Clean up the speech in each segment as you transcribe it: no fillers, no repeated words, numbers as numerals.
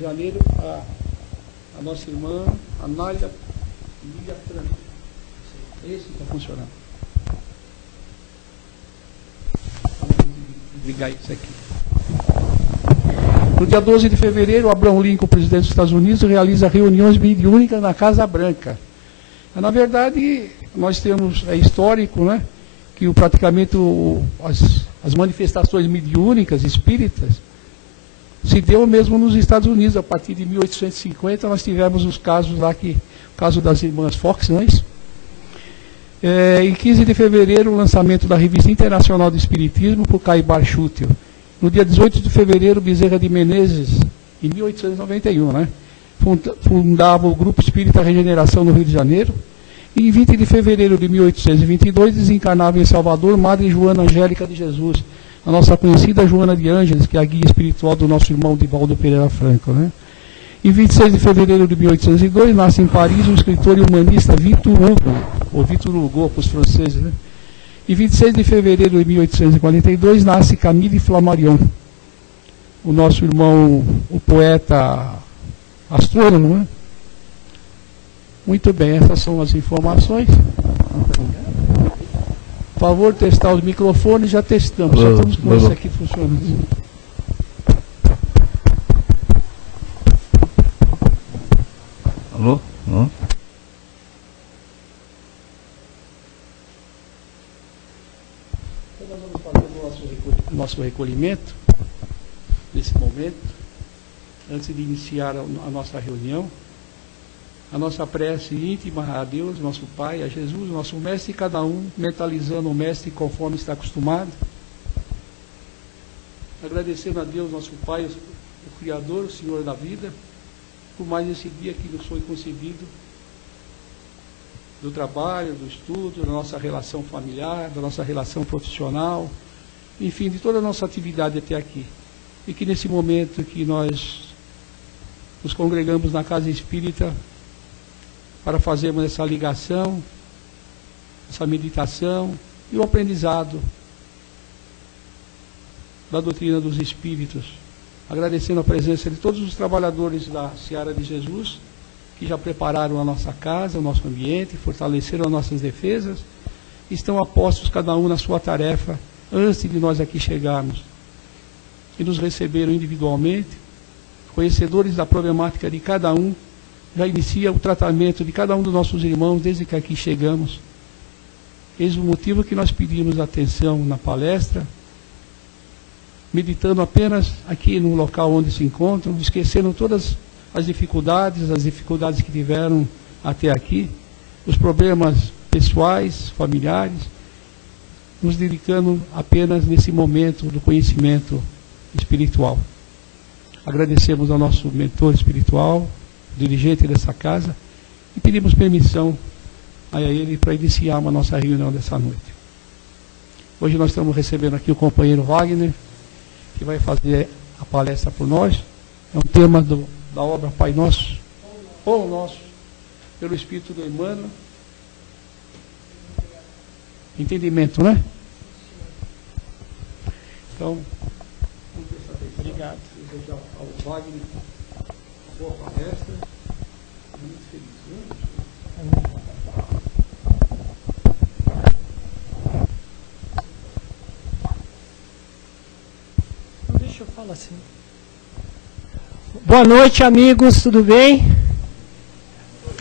de Janeiro, a nossa irmã Anália Lília Franco. Esse está funcionando. Ligar isso aqui. No dia 12 de fevereiro, Abraham Lincoln, presidente dos Estados Unidos, realiza reuniões mediúnicas na Casa Branca. Na verdade, nós temos, é histórico, né, que praticamente as manifestações mediúnicas, espíritas, se deu mesmo nos Estados Unidos. A partir de 1850, nós tivemos os casos lá, o caso das irmãs Fox, não é isso? Em 15 de fevereiro, o lançamento da Revista Internacional de Espiritismo por Caibar Schutel. No dia 18 de fevereiro, Bezerra de Menezes, em 1891, né, fundava o Grupo Espírita Regeneração no Rio de Janeiro. E em 20 de fevereiro de 1822, desencarnava em Salvador Madre Joana Angélica de Jesus, a nossa conhecida Joana de Ângeles, que é a guia espiritual do nosso irmão Divaldo Pereira Franco, né? Em 26 de fevereiro de 1802, nasce em Paris o escritor e humanista Victor Hugo, ou Victor Hugo para os franceses, né? Em 26 de fevereiro de 1842, nasce Camille Flammarion, o nosso irmão, o poeta astrônomo, né? Muito bem, essas são as informações. Por favor, testar os microfones, já testamos, só estamos com esse aqui funcionando. Alô? Alô? Então nós vamos fazer o nosso recolhimento, nesse momento, antes de iniciar a nossa reunião. A nossa prece íntima a Deus, nosso Pai, a Jesus, nosso Mestre, e cada um mentalizando o Mestre conforme está acostumado. Agradecendo a Deus, nosso Pai, o Criador, o Senhor da vida, por mais esse dia que nos foi concedido, do trabalho, do estudo, da nossa relação familiar, da nossa relação profissional, enfim, de toda a nossa atividade até aqui. E que nesse momento que nós nos congregamos na Casa Espírita, para fazermos essa ligação, essa meditação e o aprendizado da doutrina dos Espíritos, agradecendo a presença de todos os trabalhadores da Seara de Jesus, que já prepararam a nossa casa, o nosso ambiente, fortaleceram as nossas defesas, estão apostos cada um na sua tarefa, antes de nós aqui chegarmos, e nos receberam individualmente, conhecedores da problemática de cada um, já inicia o tratamento de cada um dos nossos irmãos desde que aqui chegamos. Eis o motivo que nós pedimos atenção na palestra, meditando apenas aqui no local onde se encontram, esquecendo todas as dificuldades que tiveram até aqui, os problemas pessoais, familiares, nos dedicando apenas nesse momento do conhecimento espiritual. Agradecemos ao nosso mentor espiritual, dirigente dessa casa, e pedimos permissão a ele para iniciarmos a nossa reunião dessa noite. Hoje nós estamos recebendo aqui o companheiro Wagner, que vai fazer a palestra por nós. É um tema da obra Pai Nosso, Pão Nosso, pelo Espírito do Emmanuel. Entendimento, né? Então, obrigado. Desejar ao Wagner boa palestra. Muito feliz. Deixa eu falar assim. Boa noite, amigos, tudo bem?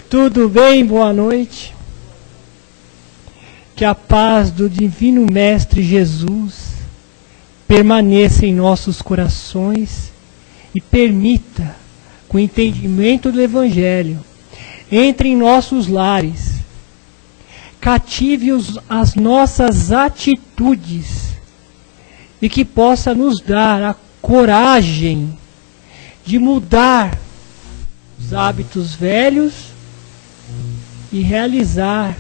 Tudo bem, boa noite. Que a paz do Divino Mestre Jesus permaneça em nossos corações e permita que o entendimento do Evangelho entre em nossos lares, cative as nossas atitudes e que possa nos dar a coragem de mudar os hábitos velhos e realizar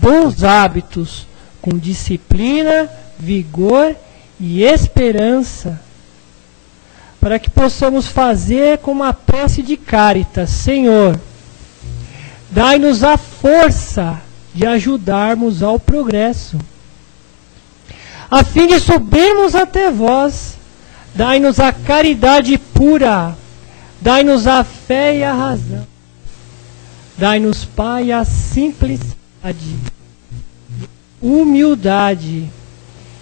bons hábitos com disciplina, vigor e esperança, para que possamos fazer com uma prece de Cáritas: Senhor, dai-nos a força de ajudarmos ao progresso, a fim de subirmos até vós. Dai-nos a caridade pura, Dai-nos a fé e a razão. Dai-nos, Pai, a simplicidade, humildade,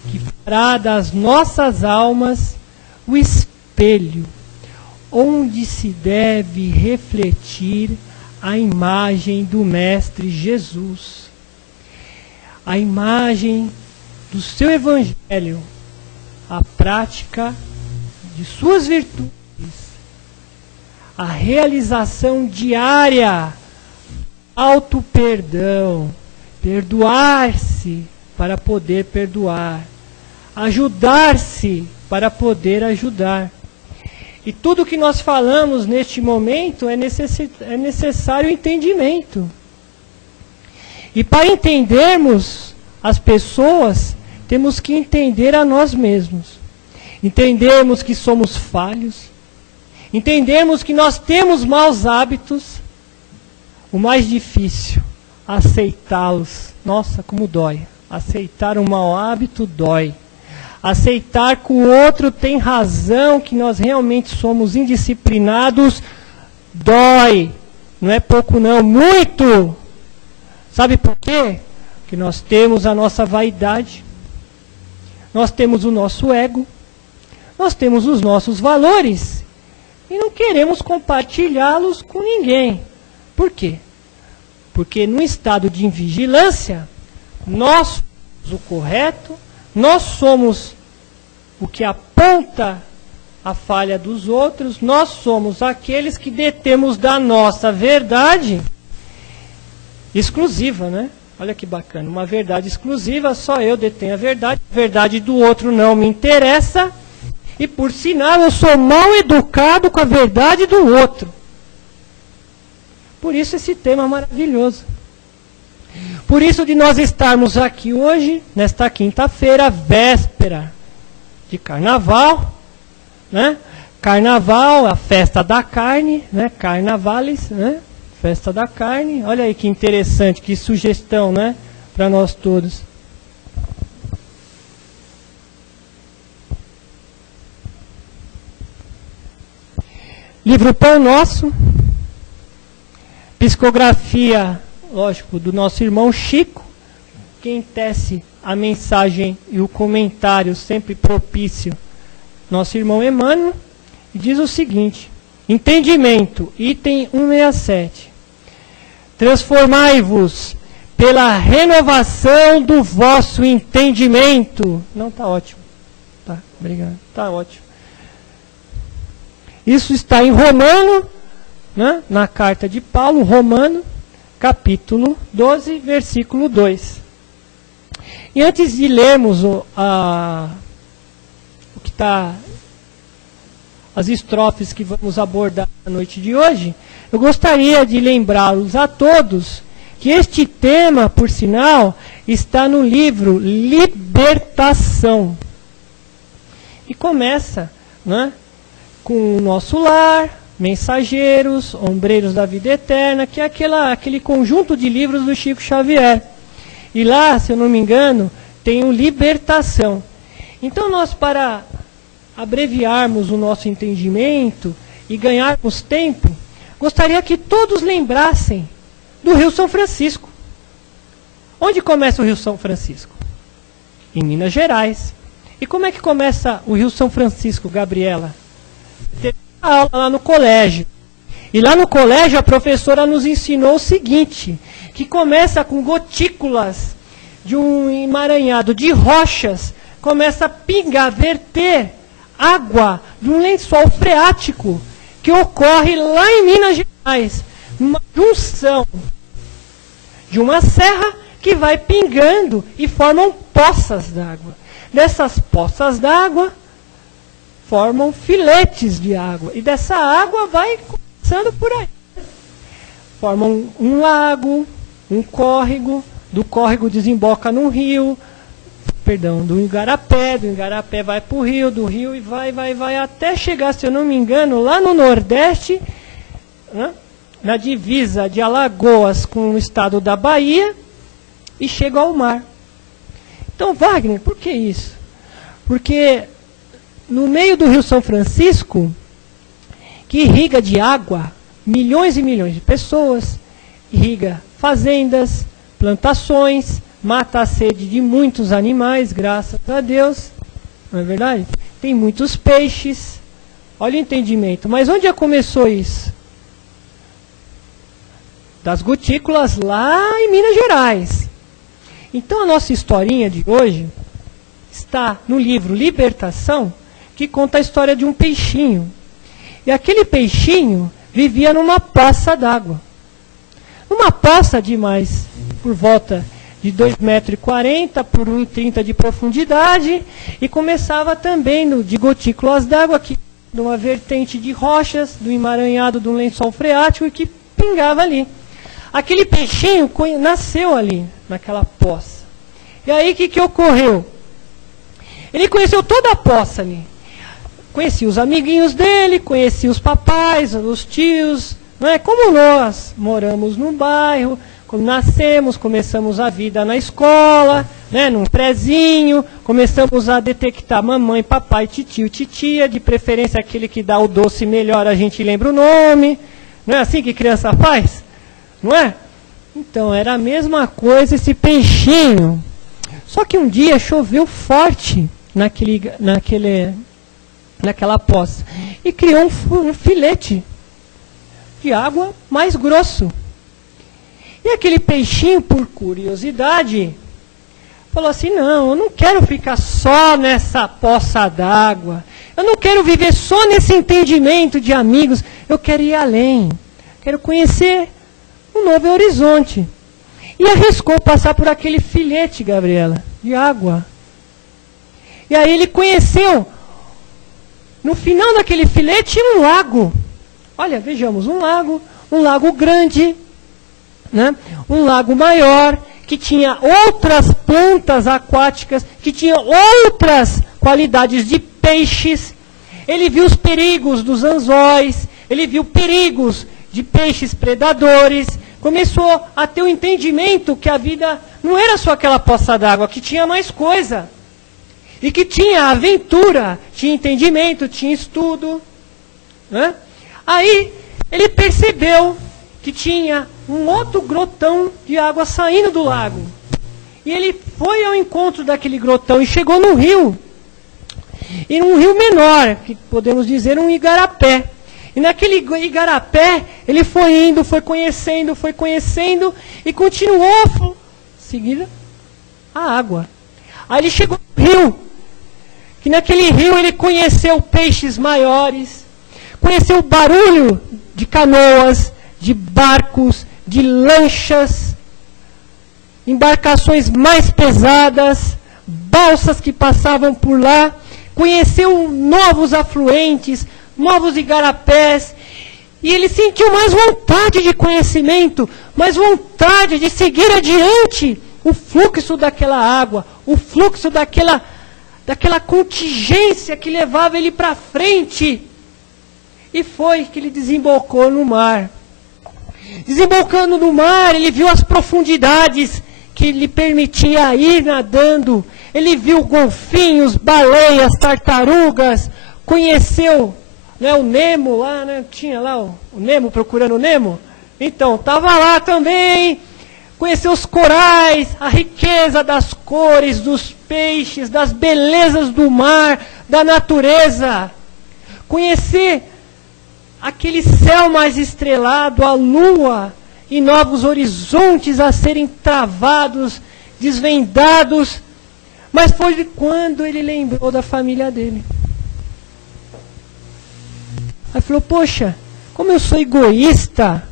que fará das nossas almas o espelho, onde se deve refletir a imagem do Mestre Jesus, a imagem do seu Evangelho, a prática de suas virtudes, a realização diária, auto-perdão, perdoar-se para poder perdoar, ajudar-se para poder ajudar. E tudo que nós falamos neste momento é necessário entendimento. E para entendermos as pessoas, temos que entender a nós mesmos. Entendermos que somos falhos. Entendermos que nós temos maus hábitos. O mais difícil, aceitá-los. Nossa, como dói. Aceitar um mau hábito dói. Aceitar que o outro tem razão, que nós realmente somos indisciplinados, dói. Não é pouco não, muito. Sabe por quê? Porque nós temos a nossa vaidade, nós temos o nosso ego, nós temos os nossos valores e não queremos compartilhá-los com ninguém. Por quê? Porque no estado de invigilância, nós somos o correto, nós somos o que aponta a falha dos outros, nós somos aqueles que detemos da nossa verdade exclusiva, né? Olha que bacana, uma verdade exclusiva, só eu detenho a verdade do outro não me interessa, e por sinal eu sou mal educado com a verdade do outro. Por isso esse tema maravilhoso. Por isso de nós estarmos aqui hoje, nesta quinta-feira, véspera de carnaval, né? Carnaval, a festa da carne, né? Carnavales, né? Festa da carne. Olha aí que interessante, que sugestão, né? Para nós todos. Livro Pão Nosso, psicografia, lógico, do nosso irmão Chico, quem tece a mensagem e o comentário sempre propício, nosso irmão Emmanuel, e diz o seguinte: entendimento, item 167. Transformai-vos pela renovação do vosso entendimento. Não, está ótimo. Tá, obrigado. Está ótimo. Isso está em Romano, né, na carta de Paulo, Romano, capítulo 12, versículo 2. E antes de lermos o que está, as estrofes que vamos abordar na noite de hoje, eu gostaria de lembrá-los a todos que este tema, por sinal, está no livro Libertação. E começa, né, com o nosso lar, Mensageiros, Ombreiros da Vida Eterna, que é aquele conjunto de livros do Chico Xavier. E lá, se eu não me engano, tem o Libertação. Então nós, para abreviarmos o nosso entendimento e ganharmos tempo, gostaria que todos lembrassem do Rio São Francisco. Onde começa o Rio São Francisco? Em Minas Gerais. E como é que começa o Rio São Francisco, Gabriela? Teve uma aula lá no colégio. E lá no colégio a professora nos ensinou o seguinte, que começa com gotículas de um emaranhado de rochas, começa a pingar, verter água de um lençol freático que ocorre lá em Minas Gerais, numa junção de uma serra que vai pingando e formam poças d'água. Dessas poças d'água formam filetes de água. E dessa água vai começando por aí. Formam um lago, um córrego, do córrego desemboca num rio, do Igarapé vai para o rio, do rio e vai, até chegar, se eu não me engano, lá no Nordeste, né, na divisa de Alagoas com o estado da Bahia, e chega ao mar. Então, Wagner, por que isso? Porque no meio do Rio São Francisco, que irriga de água milhões e milhões de pessoas, irriga fazendas, plantações, mata a sede de muitos animais, graças a Deus, não é verdade? Tem muitos peixes, olha o entendimento. Mas onde já começou isso? Das gotículas lá em Minas Gerais. Então a nossa historinha de hoje está no livro Libertação, que conta a história de um peixinho. E aquele peixinho vivia numa poça d'água. Uma poça de mais por volta de 2,40 metros por 1,30 m de profundidade, e começava também de gotículas d'água, que de uma vertente de rochas, do emaranhado de um lençol freático, e que pingava ali. Aquele peixinho nasceu ali, naquela poça. E aí o que ocorreu? Ele conheceu toda a poça ali. Conhecia os amiguinhos dele, conhecia os papais, os tios. Não é? Como nós moramos no bairro, quando nascemos, começamos a vida na escola, né, num prézinho, começamos a detectar mamãe, papai, titio, titia, de preferência aquele que dá o doce melhor, a gente lembra o nome. Não é assim que criança faz? Não é? Então, era a mesma coisa esse peixinho. Só que um dia choveu forte naquela poça e criou um filete de água mais grosso. E aquele peixinho, por curiosidade, falou assim: não, eu não quero ficar só nessa poça d'água, eu não quero viver só nesse entendimento de amigos, eu quero ir além, quero conhecer um novo horizonte. E arriscou passar por aquele filete, Gabriela, de água. E aí ele conheceu, no final daquele filete, um lago. Olha, vejamos, um lago grande, né? Um lago maior, que tinha outras plantas aquáticas, que tinha outras qualidades de peixes. Ele viu os perigos dos anzóis, ele viu perigos de peixes predadores, começou a ter o entendimento que a vida não era só aquela poça d'água, que tinha mais coisa. E que tinha aventura, tinha entendimento, tinha estudo. Né? Aí ele percebeu que tinha um outro grotão de água saindo do lago. E ele foi ao encontro daquele grotão e chegou num rio. E num rio menor, que podemos dizer um igarapé. E naquele igarapé, ele foi indo, foi conhecendo, e continuou seguindo a água. Aí ele chegou no rio, que naquele rio ele conheceu peixes maiores, conheceu o barulho de canoas, de barcos, de lanchas, embarcações mais pesadas, balsas que passavam por lá, conheceu novos afluentes, novos igarapés, e ele sentiu mais vontade de conhecimento, mais vontade de seguir adiante o fluxo daquela água, o fluxo daquela contingência que levava ele para frente. E foi que ele desembocou no mar. Desembolcando no mar, ele viu as profundidades que lhe permitia ir nadando. Ele viu golfinhos, baleias, tartarugas, conheceu, né, o Nemo lá, né, tinha lá o Nemo procurando o Nemo. Então, estava lá também. Conheceu os corais, a riqueza das cores, dos peixes, das belezas do mar, da natureza. Conhecer aquele céu mais estrelado, a lua, e novos horizontes a serem travados, desvendados. Mas foi quando ele lembrou da família dele. Aí falou: poxa, como eu sou egoísta.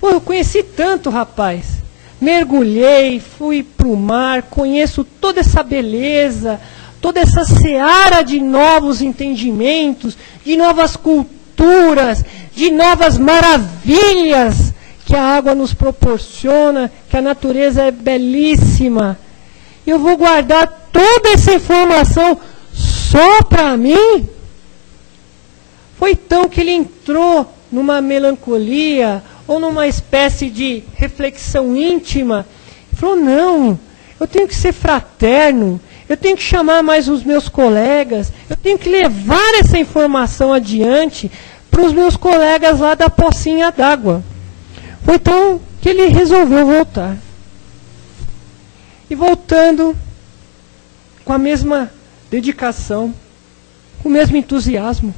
Pô, eu conheci tanto, rapaz. Mergulhei, fui para o mar, conheço toda essa beleza, toda essa seara de novos entendimentos, de novas culturas, de novas maravilhas que a água nos proporciona, que a natureza é belíssima. Eu vou guardar toda essa informação só para mim? Foi então que ele entrou numa melancolia, ou numa espécie de reflexão íntima, falou: não, eu tenho que ser fraterno, eu tenho que chamar mais os meus colegas, eu tenho que levar essa informação adiante para os meus colegas lá da pocinha d'água. Foi então que ele resolveu voltar. E voltando com a mesma dedicação, com o mesmo entusiasmo,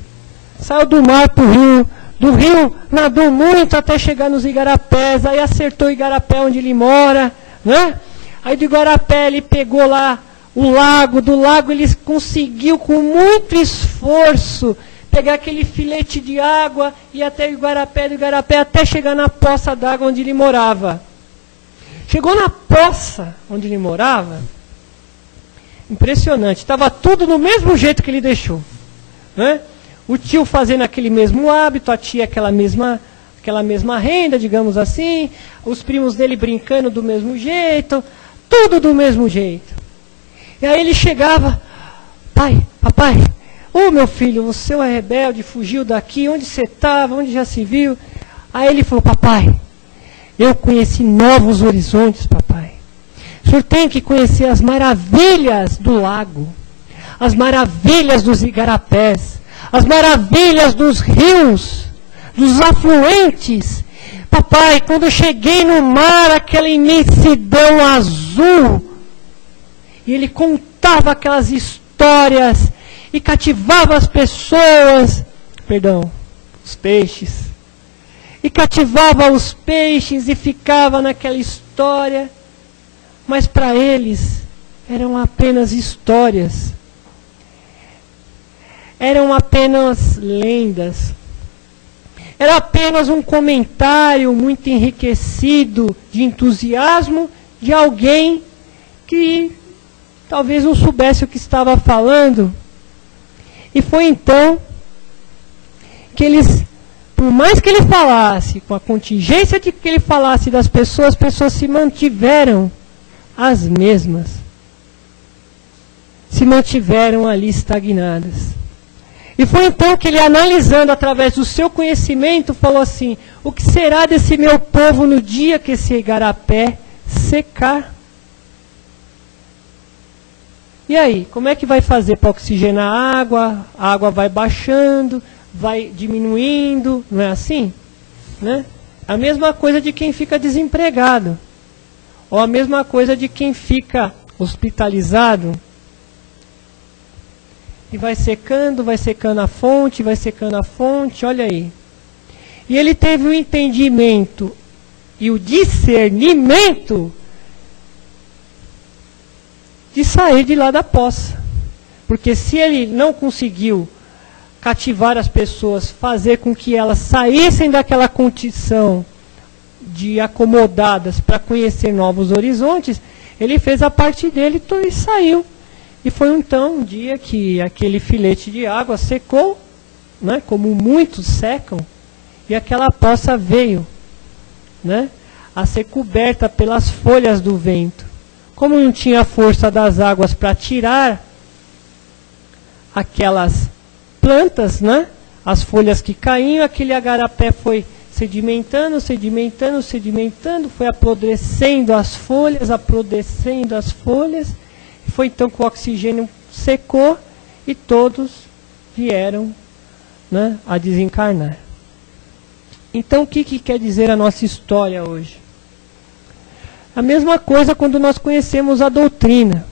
saiu do mar para o rio, do rio nadou muito até chegar nos igarapés, aí acertou o igarapé onde ele mora, né? Aí do igarapé ele pegou lá o lago, do lago ele conseguiu com muito esforço pegar aquele filete de água e até o igarapé, do igarapé até chegar na poça d'água onde ele morava. Chegou na poça onde ele morava, impressionante, estava tudo do mesmo jeito que ele deixou, né? O tio fazendo aquele mesmo hábito, a tia aquela mesma renda, digamos assim, os primos dele brincando do mesmo jeito, tudo do mesmo jeito. E aí ele chegava, papai, meu filho, você é rebelde, fugiu daqui, onde você estava, onde já se viu? Aí ele falou, papai, eu conheci novos horizontes, papai. O senhor tem que conhecer as maravilhas do lago, as maravilhas dos igarapés, as maravilhas dos rios, dos afluentes. Papai, quando eu cheguei no mar, aquela imensidão azul, e ele contava aquelas histórias e cativava as pessoas, os peixes, e cativava os peixes e ficava naquela história, mas para eles eram apenas histórias, eram apenas lendas, era apenas um comentário muito enriquecido de entusiasmo de alguém que talvez não soubesse o que estava falando. E foi então que eles, por mais que ele falasse, com a contingência de que ele falasse das pessoas, as pessoas se mantiveram as mesmas. Se mantiveram ali estagnadas. E foi então que ele, analisando através do seu conhecimento, falou assim, o que será desse meu povo no dia que esse igarapé secar? E aí, como é que vai fazer para oxigenar a água vai baixando, vai diminuindo, não é assim? Né? A mesma coisa de quem fica desempregado, ou a mesma coisa de quem fica hospitalizado, e vai secando a fonte, olha aí. E ele teve o entendimento e o discernimento de sair de lá da poça. Porque se ele não conseguiu cativar as pessoas, fazer com que elas saíssem daquela condição de acomodadas para conhecer novos horizontes, ele fez a parte dele e saiu. E foi então um dia que aquele filete de água secou, né, como muitos secam, e aquela poça veio, né, a ser coberta pelas folhas do vento. Como não tinha força das águas para tirar aquelas plantas, né, as folhas que caíam, aquele igarapé foi sedimentando, foi apodrecendo as folhas, foi então que o oxigênio secou e todos vieram, né, a desencarnar. Então o que quer dizer a nossa história hoje? A mesma coisa quando nós conhecemos a doutrina,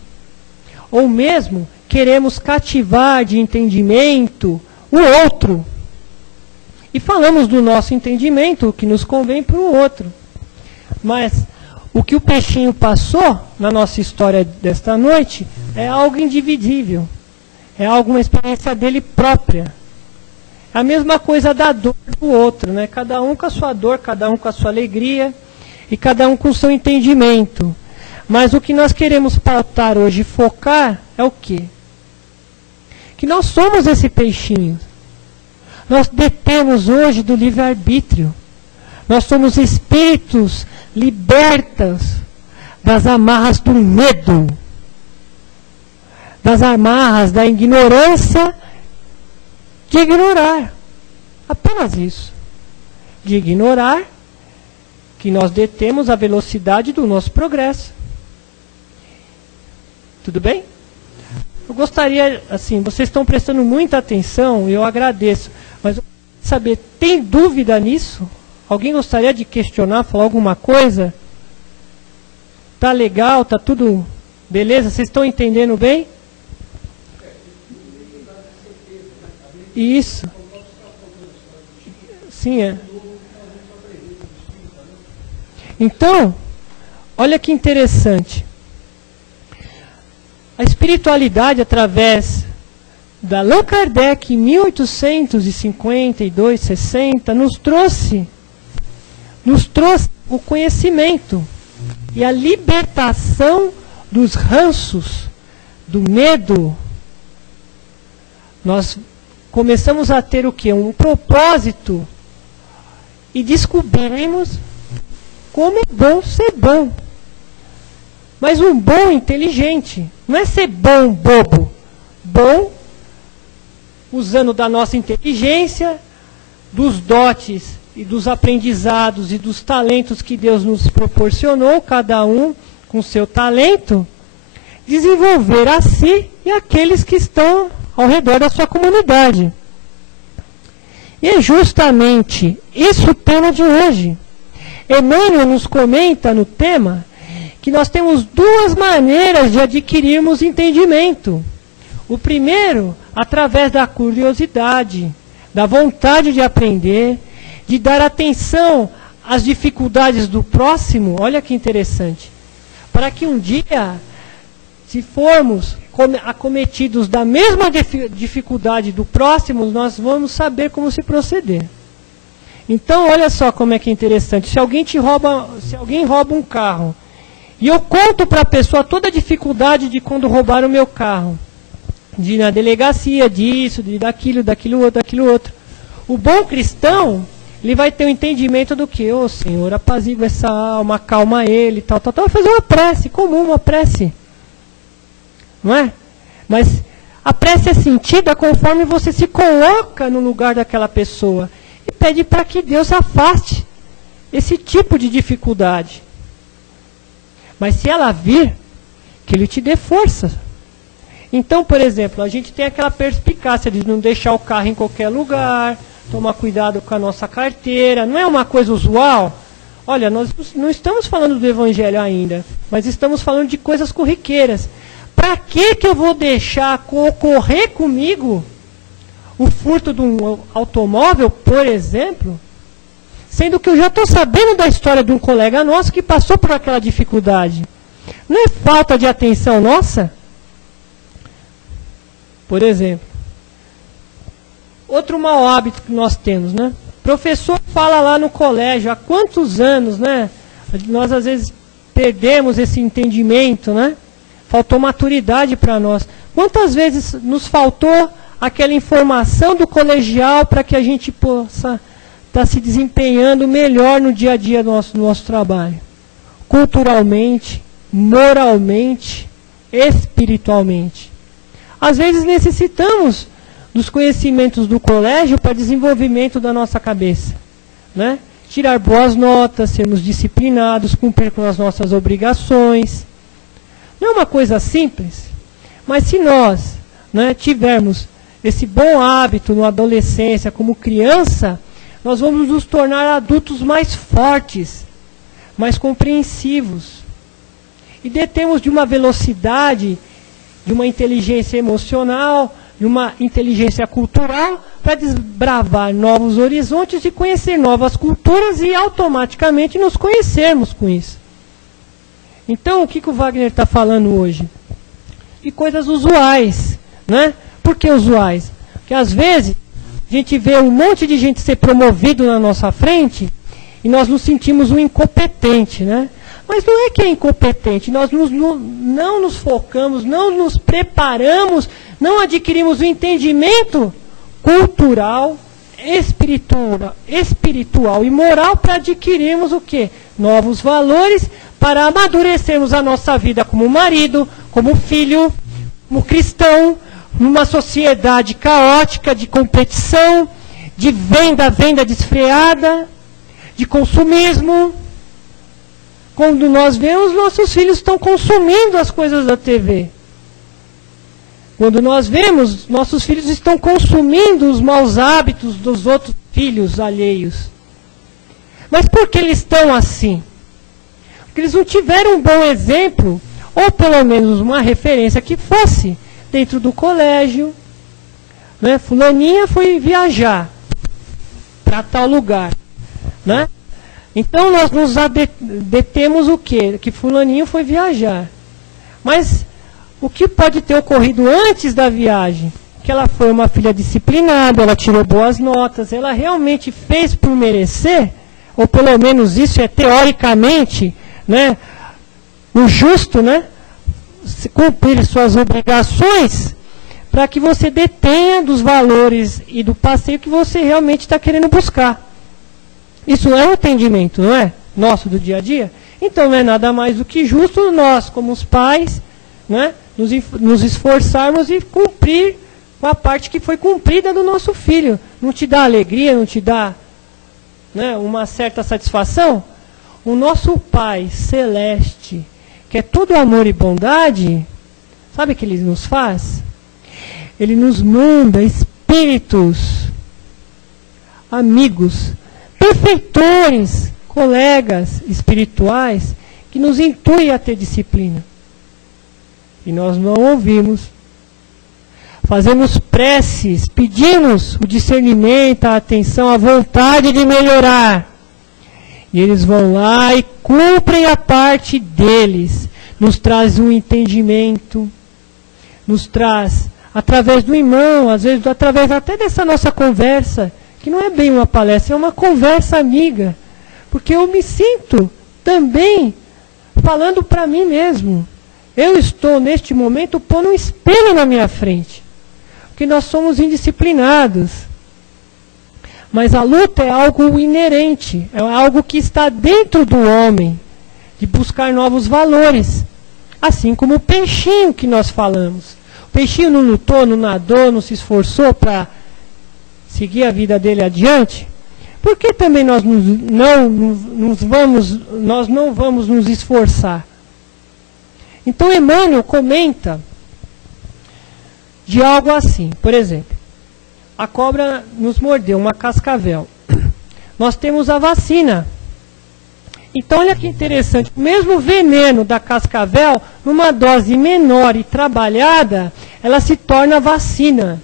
ou mesmo queremos cativar de entendimento o outro, e falamos do nosso entendimento, o que nos convém para o outro. Mas o que o peixinho passou na nossa história desta noite é algo individível, é alguma experiência dele própria. É a mesma coisa da dor do outro, né? Cada um com a sua dor, cada um com a sua alegria, e cada um com o seu entendimento. Mas o que nós queremos pautar hoje, focar, é o quê? Que nós somos esse peixinho. Nós detemos hoje do livre-arbítrio. Nós somos espíritos libertos das amarras do medo, das amarras da ignorância, de ignorar. Apenas isso. De ignorar que nós detemos a velocidade do nosso progresso. Tudo bem? Eu gostaria, assim, vocês estão prestando muita atenção, eu agradeço, mas saber, tem dúvida nisso? Alguém gostaria de questionar, falar alguma coisa? Tá legal, tá tudo beleza? Vocês estão entendendo bem? Isso. Sim, é. Então, olha que interessante. A espiritualidade, através da Allan Kardec, em 1852, 60, nos trouxe o conhecimento e a libertação dos ranços, do medo. Nós começamos a ter o quê? Um propósito e descobrimos como é bom ser bom. Mas um bom inteligente, não é ser bom bobo. Bom usando da nossa inteligência, dos dotes e dos aprendizados e dos talentos que Deus nos proporcionou, cada um com seu talento, desenvolver a si e aqueles que estão ao redor da sua comunidade. E é justamente isso o tema de hoje. Emmanuel nos comenta no tema que nós temos duas maneiras de adquirirmos entendimento. O primeiro, através da curiosidade, da vontade de aprender, de dar atenção às dificuldades do próximo. Olha que interessante. Para que um dia, se formos acometidos da mesma dificuldade do próximo, nós vamos saber como se proceder. Então, olha só como é que é interessante. Se alguém rouba um carro, e eu conto para a pessoa toda a dificuldade de quando roubaram o meu carro, de ir na delegacia, disso, daquilo outro. O bom cristão, ele vai ter um entendimento do que, ô Senhor, apazigua essa alma, acalma ele, tal. Vai fazer uma prece comum, uma prece. Não é? Mas a prece é sentida conforme você se coloca no lugar daquela pessoa e pede para que Deus afaste esse tipo de dificuldade. Mas se ela vir, que Ele te dê força. Então, por exemplo, a gente tem aquela perspicácia de não deixar o carro em qualquer lugar, tomar cuidado com a nossa carteira. Não é uma coisa usual? Olha, nós não estamos falando do Evangelho ainda, mas estamos falando de coisas corriqueiras. Para que eu vou deixar ocorrer comigo o furto de um automóvel, por exemplo, sendo que eu já estou sabendo da história de um colega nosso que passou por aquela dificuldade? Não é falta de atenção nossa? Por exemplo, outro mau hábito que nós temos, né? O professor fala lá no colégio, há quantos anos, né? Nós às vezes perdemos esse entendimento, né? Faltou maturidade para nós. Quantas vezes nos faltou aquela informação do colegial para que a gente possa estar se desempenhando melhor no dia a dia do nosso trabalho? Culturalmente, moralmente, espiritualmente. Às vezes necessitamos dos conhecimentos do colégio para desenvolvimento da nossa cabeça, né? Tirar boas notas, sermos disciplinados, cumprir com as nossas obrigações. Não é uma coisa simples, mas se nós, né, tivermos esse bom hábito na adolescência, como criança, nós vamos nos tornar adultos mais fortes, mais compreensivos. E detemos de uma velocidade, de uma inteligência emocional, de uma inteligência cultural, para desbravar novos horizontes e conhecer novas culturas e automaticamente nos conhecermos com isso. Então, o que o Wagner está falando hoje? De coisas usuais, né? Por que usuais? Porque às vezes a gente vê um monte de gente ser promovido na nossa frente e nós nos sentimos um incompetente, né? Mas não é que é incompetente, nós não nos focamos, não nos preparamos, não adquirimos o entendimento cultural, espiritual e moral para adquirirmos o quê? Novos valores, para amadurecermos a nossa vida como marido, como filho, como cristão, numa sociedade caótica de competição, de venda desfreada, de consumismo. Quando nós vemos, nossos filhos estão consumindo as coisas da TV. Quando nós vemos, nossos filhos estão consumindo os maus hábitos dos outros filhos alheios. Mas por que eles estão assim? Porque eles não tiveram um bom exemplo, ou pelo menos uma referência que fosse dentro do colégio. Né? Fulaninha foi viajar para tal lugar. Né? Então nós nos detemos o quê? Que fulaninho foi viajar. Mas o que pode ter ocorrido antes da viagem? Que ela foi uma filha disciplinada, ela tirou boas notas, ela realmente fez por merecer, ou pelo menos isso é teoricamente, né, o justo, né, cumprir suas obrigações, para que você detenha dos valores e do passeio que você realmente está querendo buscar. Isso é um entendimento, não é? Nosso do dia a dia? Então não é nada mais do que justo nós, como os pais, né, nos esforçarmos e cumprir com a parte que foi cumprida do nosso filho. Não te dá alegria, não te dá, né, uma certa satisfação? O nosso Pai Celeste, que é todo amor e bondade, sabe o que Ele nos faz? Ele nos manda espíritos, amigos, perfeitores, colegas espirituais, que nos intuem a ter disciplina. E nós não ouvimos. Fazemos preces, pedimos o discernimento, a atenção, a vontade de melhorar. E eles vão lá e cumprem a parte deles. Nos traz um entendimento, nos traz, através do irmão, às vezes através até dessa nossa conversa, que não é bem uma palestra, é uma conversa amiga. Porque eu me sinto também falando para mim mesmo. Eu estou, neste momento, pondo um espelho na minha frente. Porque nós somos indisciplinados. Mas a luta é algo inerente, é algo que está dentro do homem, de buscar novos valores. Assim como o peixinho que nós falamos. O peixinho não lutou, não nadou, não se esforçou para seguir a vida dele adiante. Por que também nós não vamos nos esforçar? Então Emmanuel comenta de algo assim, por exemplo, a cobra nos mordeu, uma cascavel. Nós temos a vacina. Então olha que interessante, o mesmo veneno da cascavel, numa dose menor e trabalhada, ela se torna vacina.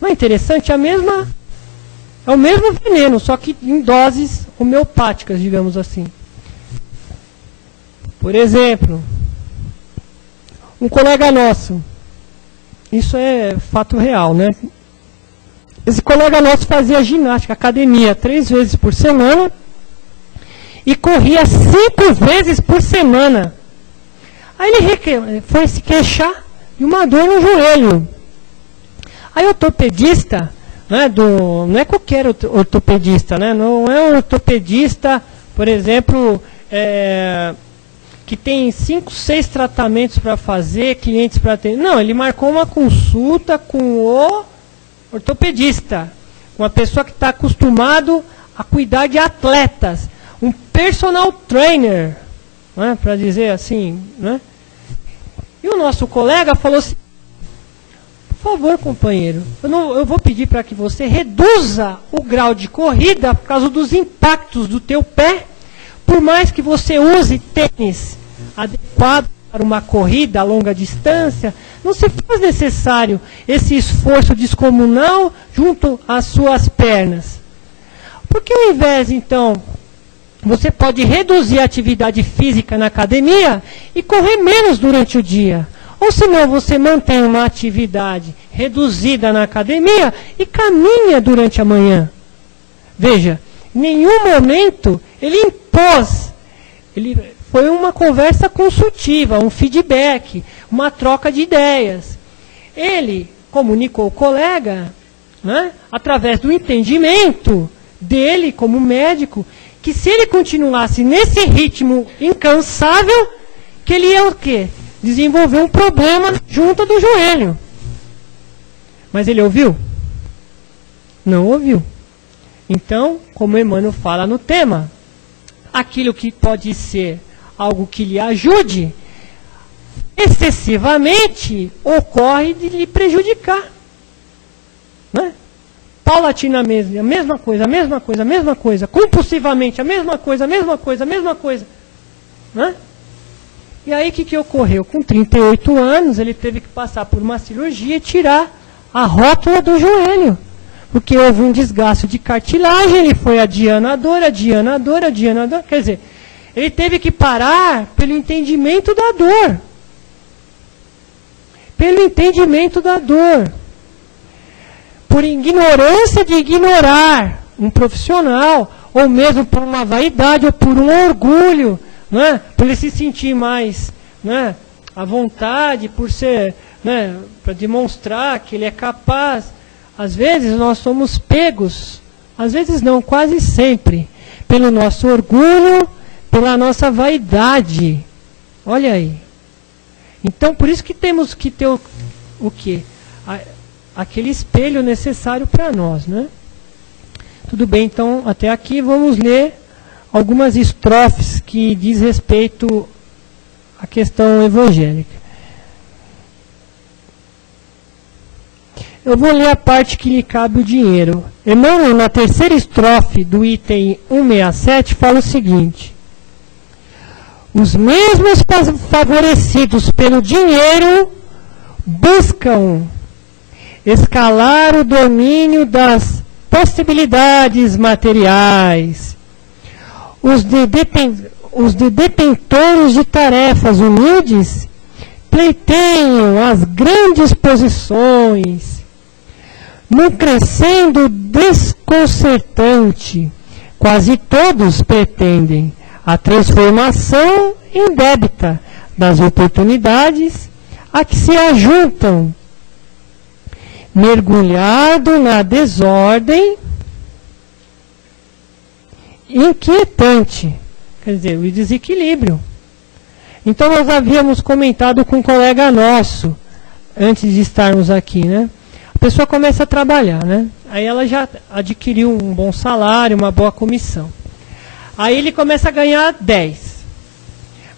Não é interessante? É o mesmo veneno, só que em doses homeopáticas, digamos assim. Por exemplo, um colega nosso, isso é fato real, né? Esse colega nosso fazia ginástica, academia, 3 vezes por semana e corria 5 vezes por semana. Aí ele foi se queixar de uma dor no joelho. Aí o ortopedista, né, não é qualquer ortopedista, né? Não é um ortopedista, por exemplo, que tem 5, 6 tratamentos para fazer, clientes para ter. Não, ele marcou uma consulta com o ortopedista, uma pessoa que está acostumado a cuidar de atletas, um personal trainer, né, para dizer assim, né? E o nosso colega falou assim: por favor, companheiro, eu vou pedir para que você reduza o grau de corrida por causa dos impactos do teu pé. Por mais que você use tênis adequado para uma corrida a longa distância, não se faz necessário esse esforço descomunal junto às suas pernas. Porque ao invés, então, você pode reduzir a atividade física na academia e correr menos durante o dia. Ou senão você mantém uma atividade reduzida na academia e caminha durante a manhã. Veja, em nenhum momento ele impôs, foi uma conversa consultiva, um feedback, uma troca de ideias. Ele comunicou ao colega, né, através do entendimento dele como médico, que se ele continuasse nesse ritmo incansável, que ele ia o quê? Desenvolver um problema junto do joelho. Mas ele ouviu? Não ouviu. Então, como Emmanuel fala no tema, aquilo que pode ser algo que lhe ajude, excessivamente ocorre de lhe prejudicar. Né? paulatinamente, a mesma coisa, compulsivamente, a mesma coisa. Né? E aí o que ocorreu? Com 38 anos, ele teve que passar por uma cirurgia e tirar a rótula do joelho. Porque houve um desgaste de cartilagem, ele foi adiando a dor. Quer dizer, ele teve que parar pelo entendimento da dor. Por ignorância de ignorar um profissional, ou mesmo por uma vaidade, ou por um orgulho, né? Por ele se sentir mais, né, à vontade, por ser, né, para demonstrar que ele é capaz. Às vezes nós somos pegos, às vezes não, quase sempre, pelo nosso orgulho, pela nossa vaidade. Olha aí. Então, por isso que temos que ter o quê? Aquele espelho necessário para nós, né? Tudo bem, então, até aqui vamos ler algumas estrofes que diz respeito à questão evangélica. Eu vou ler a parte que lhe cabe o dinheiro. Emmanuel, na terceira estrofe do item 167, fala o seguinte: os mesmos favorecidos pelo dinheiro buscam escalar o domínio das possibilidades materiais. Os de detentores de tarefas humildes pleiteiam as grandes posições, num crescendo desconcertante. Quase todos pretendem a transformação indébita das oportunidades a que se ajuntam, mergulhado na desordem inquietante, quer dizer, o desequilíbrio. Então nós havíamos comentado com um colega nosso, antes de estarmos aqui, né? A pessoa começa a trabalhar, né? Aí ela já adquiriu um bom salário, uma boa comissão. Aí ele começa a ganhar 10.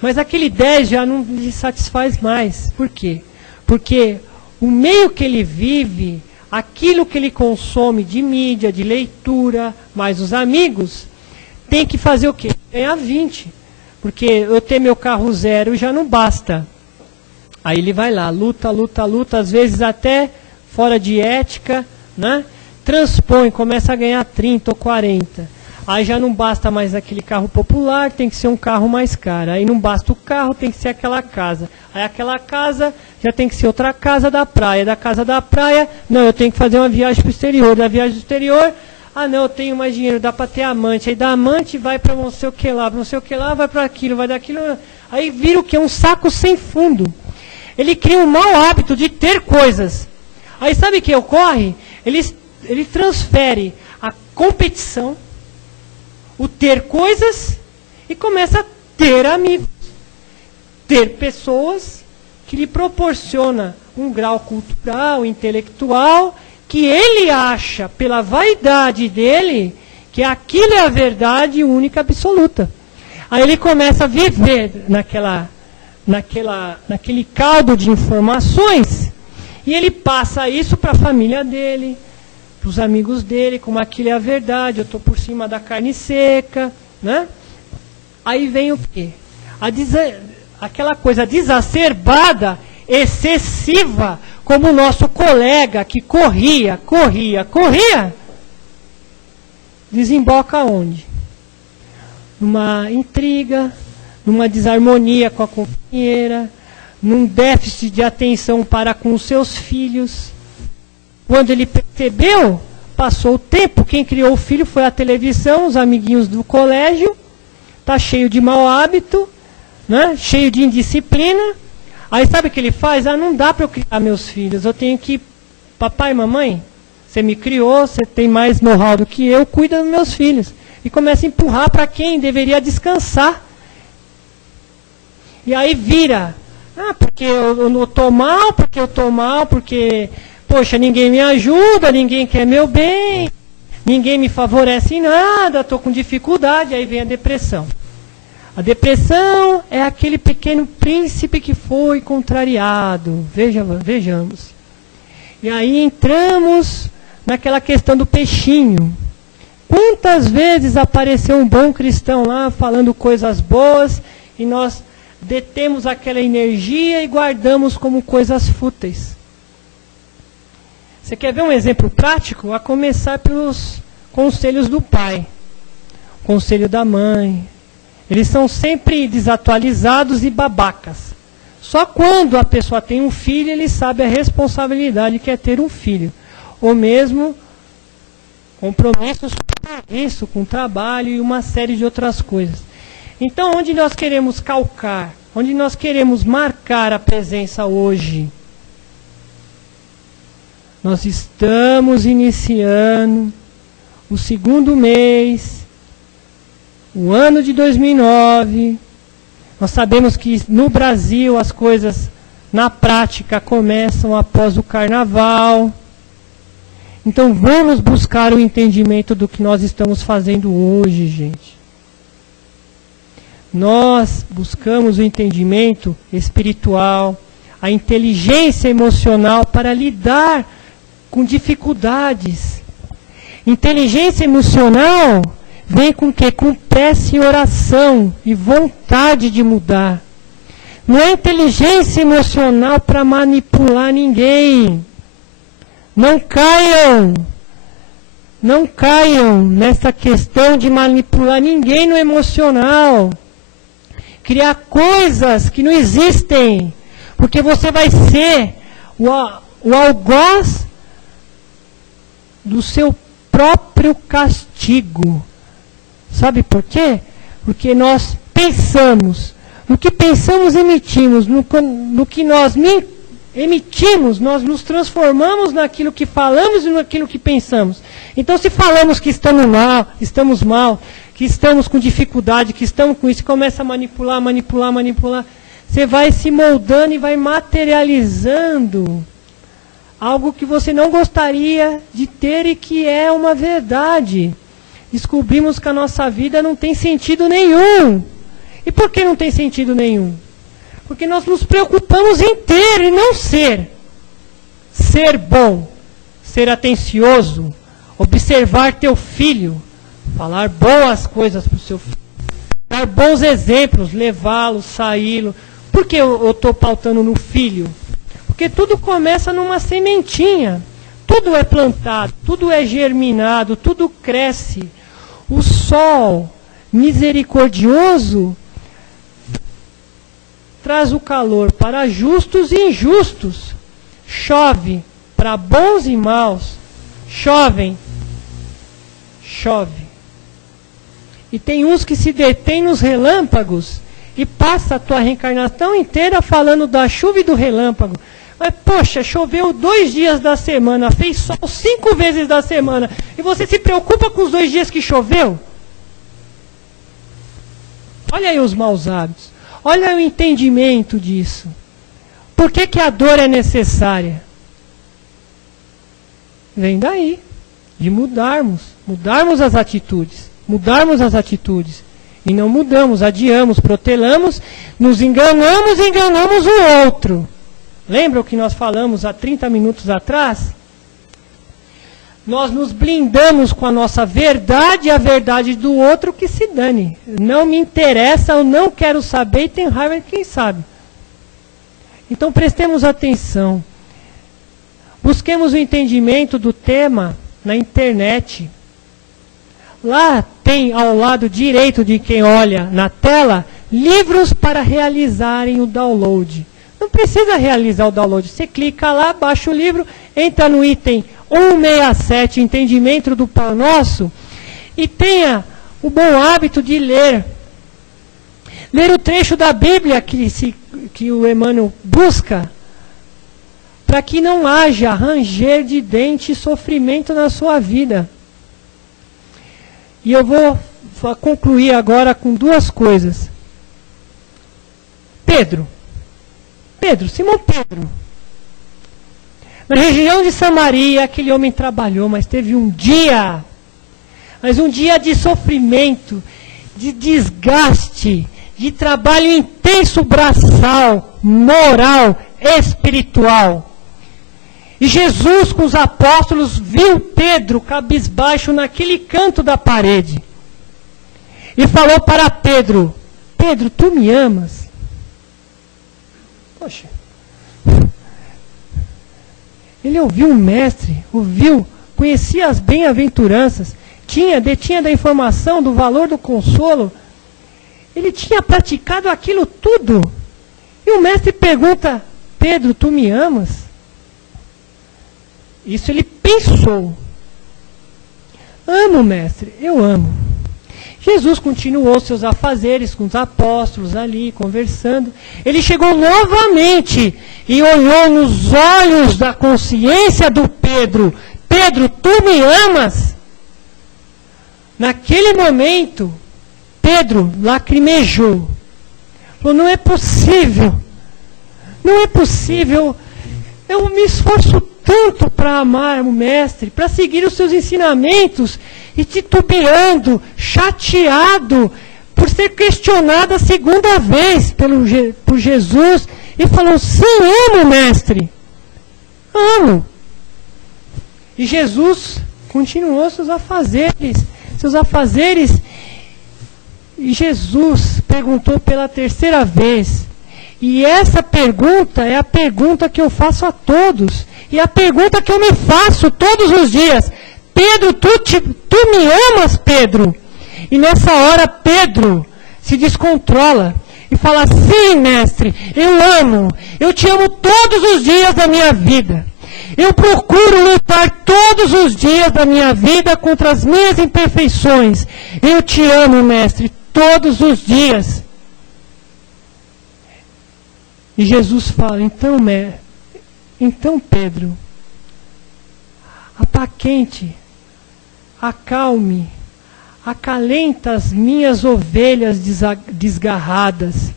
Mas aquele 10 já não lhe satisfaz mais. Por quê? Porque o meio que ele vive, aquilo que ele consome de mídia, de leitura, mais os amigos, tem que fazer o quê? Ganhar 20. Porque eu ter meu carro zero já não basta. Aí ele vai lá, luta, às vezes até fora de ética, né? Transpõe, começa a ganhar 30 ou 40. Aí já não basta mais aquele carro popular, tem que ser um carro mais caro. Aí não basta o carro, tem que ser aquela casa. Aí aquela casa já tem que ser outra casa da praia. Da casa da praia, não, eu tenho que fazer uma viagem para o exterior. Da viagem do exterior, ah não, eu tenho mais dinheiro, dá para ter amante. Aí da amante vai para não sei o que lá, vai para aquilo, vai daquilo. Aí vira o que? Um saco sem fundo. Ele cria um mau hábito de ter coisas. Aí sabe o que ocorre? Ele transfere a competição, o ter coisas, e começa a ter amigos. Ter pessoas que lhe proporciona um grau cultural, intelectual, que ele acha, pela vaidade dele, que aquilo é a verdade única, absoluta. Aí ele começa a viver naquele caldo de informações, e ele passa isso para a família dele, para os amigos dele, como aquilo é a verdade, eu estou por cima da carne seca, né? Aí vem o quê? Aquela coisa desacerbada, excessiva, como o nosso colega que corria, desemboca onde? Numa intriga, numa desarmonia com a companheira, num déficit de atenção para com os seus filhos. Quando ele percebeu, passou o tempo, quem criou o filho foi a televisão, os amiguinhos do colégio, está cheio de mau hábito, né? Cheio de indisciplina. Aí sabe o que ele faz? Ah, não dá para eu criar meus filhos, eu tenho que... Papai e mamãe, você me criou, você tem mais know-how do que eu, cuida dos meus filhos. E começa a empurrar para quem deveria descansar. E aí vira, porque eu estou mal, porque, poxa, ninguém me ajuda, ninguém quer meu bem, ninguém me favorece em nada, estou com dificuldade, aí vem a depressão. A depressão é aquele pequeno príncipe que foi contrariado. Vejamos. E aí entramos naquela questão do peixinho. Quantas vezes apareceu um bom cristão lá falando coisas boas e nós detemos aquela energia e guardamos como coisas fúteis? Você quer ver um exemplo prático? A começar pelos conselhos do pai, conselho da mãe. Eles são sempre desatualizados e babacas. Só quando a pessoa tem um filho, ele sabe a responsabilidade que é ter um filho. Ou mesmo compromissos com isso, com trabalho e uma série de outras coisas. Então, onde nós queremos calcar, onde nós queremos marcar a presença hoje? Nós estamos iniciando o segundo mês, o ano de 2009. Nós sabemos que no Brasil as coisas, na prática, começam após o Carnaval. Então vamos buscar o entendimento do que nós estamos fazendo hoje, gente. Nós buscamos o entendimento espiritual, a inteligência emocional para lidar com dificuldades. Inteligência emocional vem com o quê? Com prece e oração e vontade de mudar. Não é inteligência emocional para manipular ninguém. Não caiam nessa questão de manipular ninguém no emocional. Criar coisas que não existem. Porque você vai ser o algoz do seu próprio castigo. Sabe por quê? Porque nós pensamos. No que pensamos, emitimos. No que nós emitimos, nós nos transformamos naquilo que falamos e naquilo que pensamos. Então, se falamos que estamos mal, que estamos com dificuldade, que estamos com isso, começa a manipular, você vai se moldando e vai materializando algo que você não gostaria de ter e que é uma verdade. Descobrimos que a nossa vida não tem sentido nenhum. E por que não tem sentido nenhum? Porque nós nos preocupamos em ter e não ser. Ser bom, ser atencioso, observar teu filho, falar boas coisas para o seu filho, dar bons exemplos, levá-lo, saí-lo. Por que eu estou pautando no filho? Porque tudo começa numa sementinha. Tudo é plantado, tudo é germinado, tudo cresce. O sol misericordioso traz o calor para justos e injustos. Chove para bons e maus. Chove. E tem uns que se detêm nos relâmpagos e passa a tua reencarnação inteira falando da chuva e do relâmpago. Mas, poxa, choveu 2 dias da semana, fez sol 5 vezes da semana, e você se preocupa com os 2 dias que choveu? Olha aí os maus hábitos. Olha o entendimento disso. Por que a dor é necessária? Vem daí, de mudarmos as atitudes. E não mudamos, adiamos, protelamos, nos enganamos e enganamos o outro. Lembra o que nós falamos há 30 minutos atrás? Nós nos blindamos com a nossa verdade e a verdade do outro, que se dane. Não me interessa, eu não quero saber e tenho raiva de quem sabe. Então prestemos atenção. Busquemos o entendimento do tema na internet. Lá tem ao lado direito de quem olha na tela, livros para realizarem o download. Não precisa realizar o download. Você clica lá, baixa o livro, entra no item 167, entendimento do Pão Nosso, e tenha o bom hábito de ler. Ler o trecho da Bíblia que o Emmanuel busca, para que não haja ranger de dente e sofrimento na sua vida. E eu vou concluir agora com 2 coisas. Simão Pedro. Na região de Samaria, aquele homem trabalhou, mas teve um dia de sofrimento, de desgaste, de trabalho intenso braçal, moral, espiritual. E Jesus, com os apóstolos, viu Pedro cabisbaixo naquele canto da parede. E falou para Pedro: Pedro, tu me amas? Poxa. Ele ouviu o mestre, conhecia as bem-aventuranças, detinha da informação do valor do consolo. Ele tinha praticado aquilo tudo. E o mestre pergunta: Pedro, tu me amas? Isso ele pensou. Amo, mestre, eu amo. Jesus continuou seus afazeres com os apóstolos ali, conversando. Ele chegou novamente e olhou nos olhos da consciência do Pedro. Pedro, tu me amas? Naquele momento, Pedro lacrimejou. Falou, não é possível. Não é possível. Eu me esforço tanto para amar o mestre, para seguir os seus ensinamentos, e titubeando, chateado, por ser questionado a segunda vez por Jesus, e falou, sim, amo, mestre, amo. E Jesus continuou seus afazeres, e Jesus perguntou pela terceira vez, e essa pergunta é a pergunta que eu faço a todos, e a pergunta que eu me faço todos os dias, Pedro, tu me amas, Pedro? E nessa hora Pedro se descontrola e fala, sim, mestre, eu amo, eu te amo todos os dias da minha vida. Eu procuro lutar todos os dias da minha vida contra as minhas imperfeições. Eu te amo, mestre, todos os dias. E Jesus fala, então Pedro, apaquente, acalme, acalenta as minhas ovelhas desgarradas.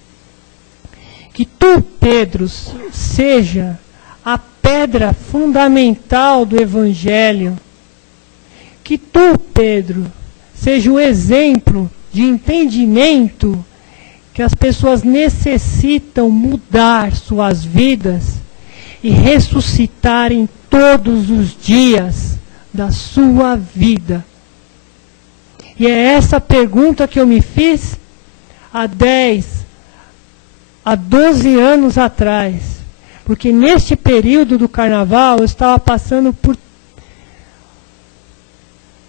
Que tu, Pedro, seja a pedra fundamental do Evangelho. Que tu, Pedro, seja o exemplo de entendimento que as pessoas necessitam mudar suas vidas e ressuscitarem todos os dias da sua vida. E é essa pergunta que eu me fiz há 12 anos atrás. Porque neste período do carnaval eu estava passando por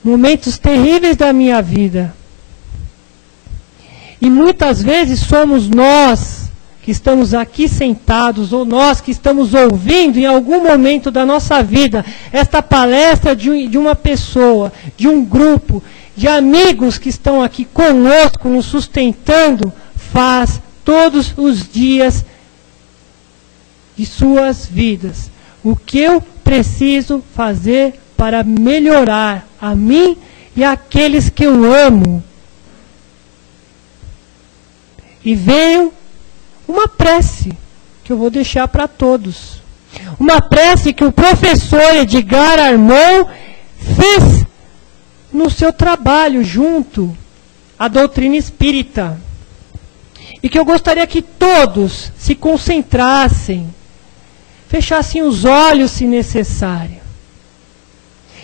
momentos terríveis da minha vida. E muitas vezes somos nós que estamos aqui sentados, ou nós que estamos ouvindo em algum momento da nossa vida, esta palestra de uma pessoa, de um grupo, de amigos que estão aqui conosco, nos sustentando, faz todos os dias de suas vidas. O que eu preciso fazer para melhorar a mim e aqueles que eu amo? E veio uma prece que eu vou deixar para todos. Uma prece que o professor Edgar Armon fez no seu trabalho junto à doutrina espírita. E que eu gostaria que todos se concentrassem, fechassem os olhos se necessário.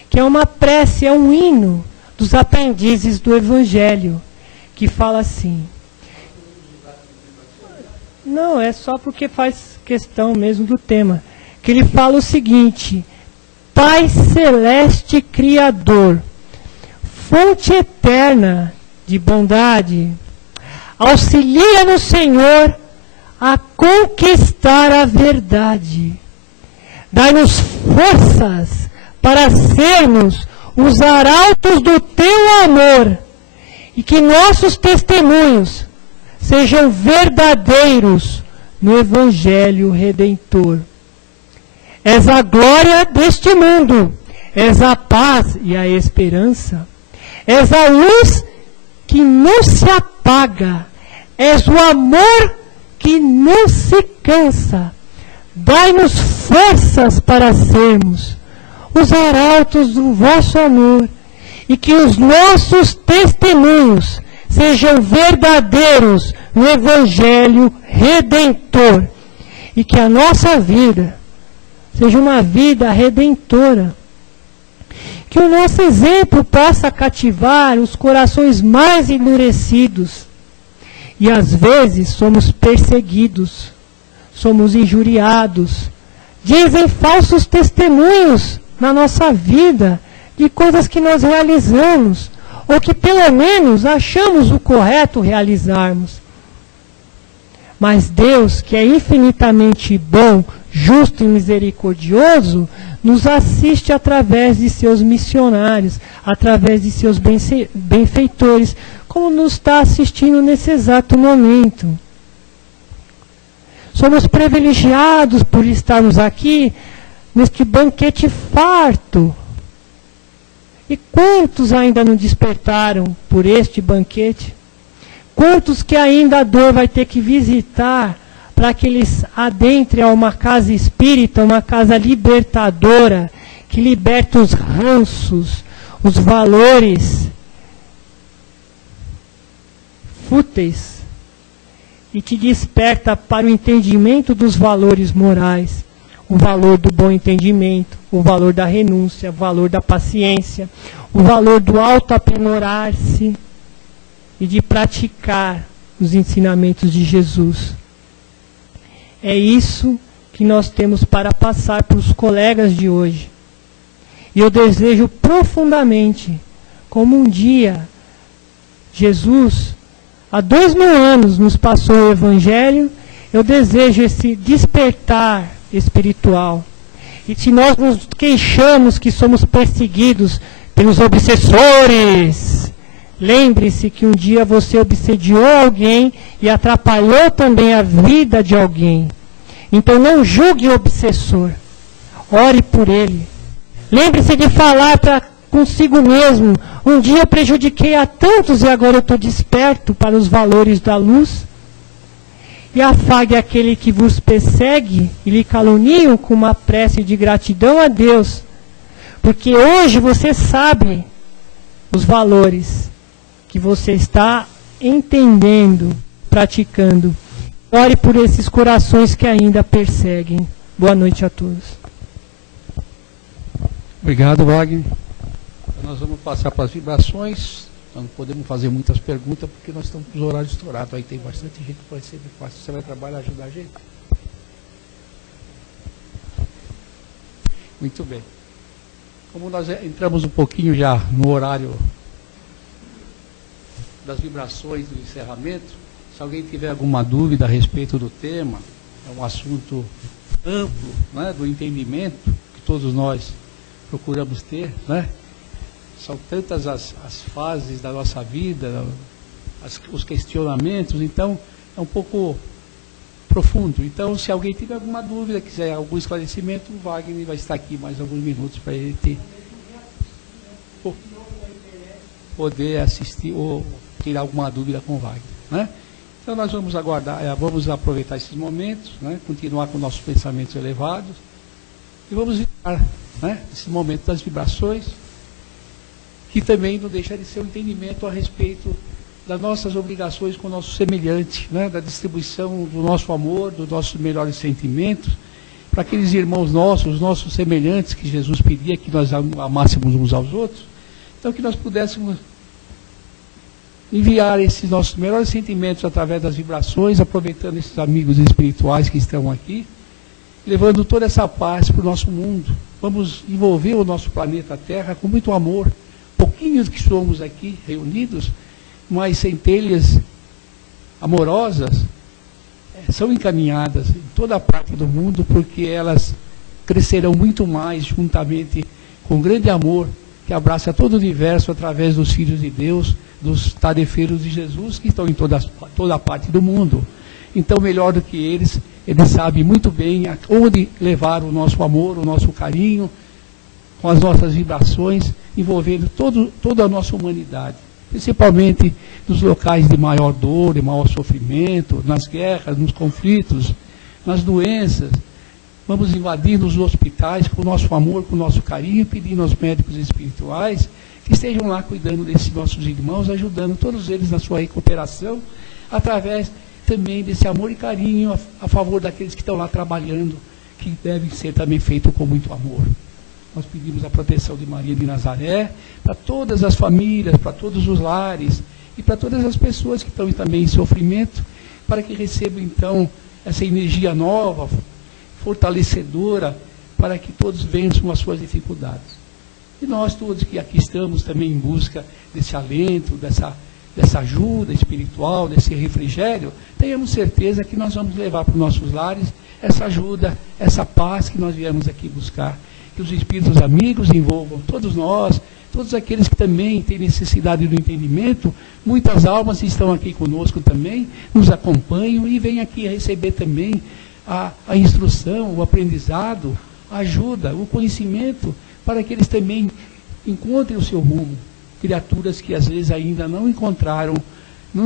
Que é uma prece, é um hino dos aprendizes do Evangelho, que fala assim. Não, é só porque faz questão mesmo do tema. Que ele fala o seguinte: Pai Celeste Criador, fonte eterna de bondade, auxilia-nos, Senhor, a conquistar a verdade. Dai-nos forças para sermos os arautos do teu amor e que nossos testemunhos sejam verdadeiros no Evangelho Redentor. És a glória deste mundo, és a paz e a esperança, és a luz que não se apaga, és o amor que não se cansa. Dai-nos forças para sermos os arautos do vosso amor e que os nossos testemunhos sejam verdadeiros no Evangelho Redentor e que a nossa vida seja uma vida redentora. Que o nosso exemplo possa cativar os corações mais endurecidos. E às vezes somos perseguidos, somos injuriados. Dizem falsos testemunhos na nossa vida de coisas que nós realizamos, ou que pelo menos achamos o correto realizarmos. Mas Deus, que é infinitamente bom, justo e misericordioso, nos assiste através de seus missionários, através de seus benfeitores, como nos está assistindo nesse exato momento. Somos privilegiados por estarmos aqui neste banquete farto. E quantos ainda não despertaram por este banquete? Quantos que ainda a dor vai ter que visitar para que eles adentrem a uma casa espírita, uma casa libertadora, que liberta os ranços, os valores fúteis e te desperta para o entendimento dos valores morais, o valor do bom entendimento, o valor da renúncia, o valor da paciência, o valor do autoaprimorar-se e de praticar os ensinamentos de Jesus. É isso que nós temos para passar para os colegas de hoje. E eu desejo profundamente, como um dia Jesus, há 2000 anos, nos passou o Evangelho, eu desejo esse despertar espiritual. E se nós nos queixamos que somos perseguidos pelos obsessores, lembre-se que um dia você obsediou alguém e atrapalhou também a vida de alguém. Então não julgue o obsessor. Ore por ele. Lembre-se de falar consigo mesmo. Um dia eu prejudiquei a tantos e agora eu estou desperto para os valores da luz. E afague aquele que vos persegue e lhe caluniam com uma prece de gratidão a Deus. Porque hoje você sabe os valores que você está entendendo, praticando. Ore por esses corações que ainda perseguem. Boa noite a todos. Obrigado, Wagner. Nós vamos passar para as vibrações. Nós não podemos fazer muitas perguntas porque nós estamos com os horários estourados. Aí tem bastante gente que vai ser fácil. Você vai trabalhar, ajudar a gente? Muito bem. Como nós entramos um pouquinho já no horário das vibrações do encerramento, se alguém tiver alguma dúvida a respeito do tema, é um assunto amplo, né, do entendimento que todos nós procuramos ter, né? São tantas as fases da nossa vida, os questionamentos, então é um pouco profundo. Então, se alguém tiver alguma dúvida, quiser algum esclarecimento, o Wagner vai estar aqui mais alguns minutos para ele poder assistir ou tirar alguma dúvida com o Wagner, né? Então nós vamos aguardar, vamos aproveitar esses momentos, né? Continuar com nossos pensamentos elevados e vamos vibrar, né? Esse momento das vibrações, que também não deixa de ser um entendimento a respeito das nossas obrigações com o nosso semelhante, né? Da distribuição do nosso amor, dos nossos melhores sentimentos, para aqueles irmãos nossos, os nossos semelhantes, que Jesus pedia que nós amássemos uns aos outros, então que nós pudéssemos enviar esses nossos melhores sentimentos através das vibrações, aproveitando esses amigos espirituais que estão aqui, levando toda essa paz para o nosso mundo. Vamos envolver o nosso planeta Terra com muito amor. Pouquinhos que somos aqui reunidos, mas centelhas amorosas são encaminhadas em toda a parte do mundo, porque elas crescerão muito mais juntamente com o grande amor que abraça todo o universo através dos filhos de Deus, dos tarefeiros de Jesus, que estão em toda a parte do mundo. Então, melhor do que eles sabem muito bem onde levar o nosso amor, o nosso carinho, com as nossas vibrações, envolvendo toda a nossa humanidade, principalmente nos locais de maior dor, de maior sofrimento, nas guerras, nos conflitos, nas doenças. Vamos invadindo os hospitais com o nosso amor, com o nosso carinho, pedindo aos médicos espirituais que estejam lá cuidando desses nossos irmãos, ajudando todos eles na sua recuperação, através também desse amor e carinho a favor daqueles que estão lá trabalhando, que devem ser também feitos com muito amor. Nós pedimos a proteção de Maria de Nazaré para todas as famílias, para todos os lares e para todas as pessoas que estão também em sofrimento, para que recebam então essa energia nova, fortalecedora, para que todos vençam as suas dificuldades. E nós todos que aqui estamos também em busca desse alento, dessa ajuda espiritual, desse refrigério, tenhamos certeza que nós vamos levar para os nossos lares essa ajuda, essa paz que nós viemos aqui buscar. Que os espíritos amigos envolvam todos nós, todos aqueles que também têm necessidade do entendimento. Muitas almas estão aqui conosco também, nos acompanham e vêm aqui receber também a instrução, o aprendizado, a ajuda, o conhecimento, para que eles também encontrem o seu rumo. Criaturas que às vezes ainda não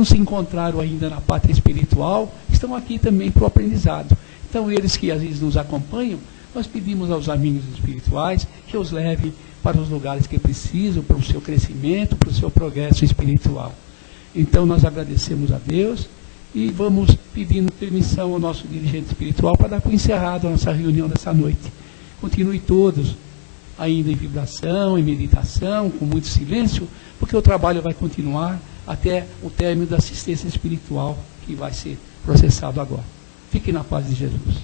se encontraram ainda na pátria espiritual, estão aqui também para o aprendizado. Então, eles que às vezes nos acompanham, nós pedimos aos amigos espirituais que os levem para os lugares que precisam, para o seu crescimento, para o seu progresso espiritual. Então, nós agradecemos a Deus e vamos pedindo permissão ao nosso dirigente espiritual para dar por encerrado a nossa reunião dessa noite. Continue todos ainda em vibração, em meditação, com muito silêncio, porque o trabalho vai continuar até o término da assistência espiritual que vai ser processado agora. Fiquem na paz de Jesus.